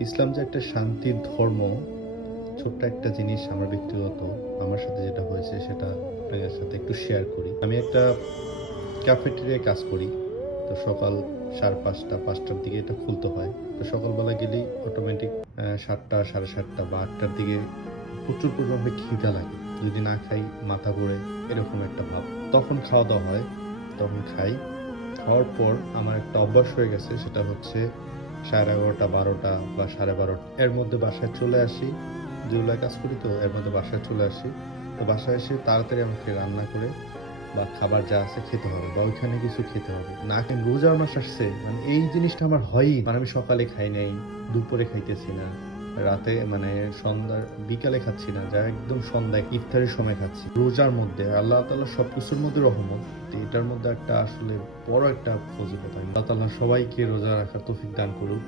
ইসলাম যে একটা শান্তির ধর্ম, ছোট্ট একটা জিনিস আমার ব্যক্তিগত আমার সাথে যেটা হয়েছে সেটা আপনাদের সাথে একটু শেয়ার করি। আমি একটা ক্যাফেটেরিয়ায় কাজ করি। তো সকাল ৫:৩০ ৫টার দিকে এটা খুলতে হয়। তো সকালবেলা গেলেই অটোমেটিক ৭টা ৭:৩০ বা ৮টার দিকে প্রচুর পরিমাণে খিদা লাগে। যদি না খাই মাথা ঘোরে, এরকম একটা ভাব। তখন খাওয়া-দাওয়া হয়, তখন খাই। খাওয়ার পর আমার একটা অভ্যাস হয়ে গেছে, সেটা হচ্ছে 11:30 ১২টা বা 12:30 এর মধ্যে বাসায় চলে আসি। জুলাই কাজ করি তো এর মধ্যে বাসায় চলে আসি। তো বাসায় এসে তাড়াতাড়ি আমাকে রান্না করে বা খাবার যা আছে খেতে হবে বা ওইখানে কিছু খেতে হবে। না খেয়ে রোজার মাস আসছে, মানে এই জিনিসটা আমার হয়ই। মানে আমি সকালে খাই নাই, দুপুরে খাইতেছি না, রাতে মানে সন্ধ্যার বিকালে খাচ্ছি না, যা একদম সন্ধ্যায় ইফতারের সময় খাচ্ছি। রোজার মধ্যে আল্লাহ তাআলা সবকিছুর মধ্যে রহমত। তো এটার মধ্যে একটা আসলে বড় একটা ফজিলত। আল্লাহ তাআলা সবাইকে রোজা রাখার তৌফিক দান করুক।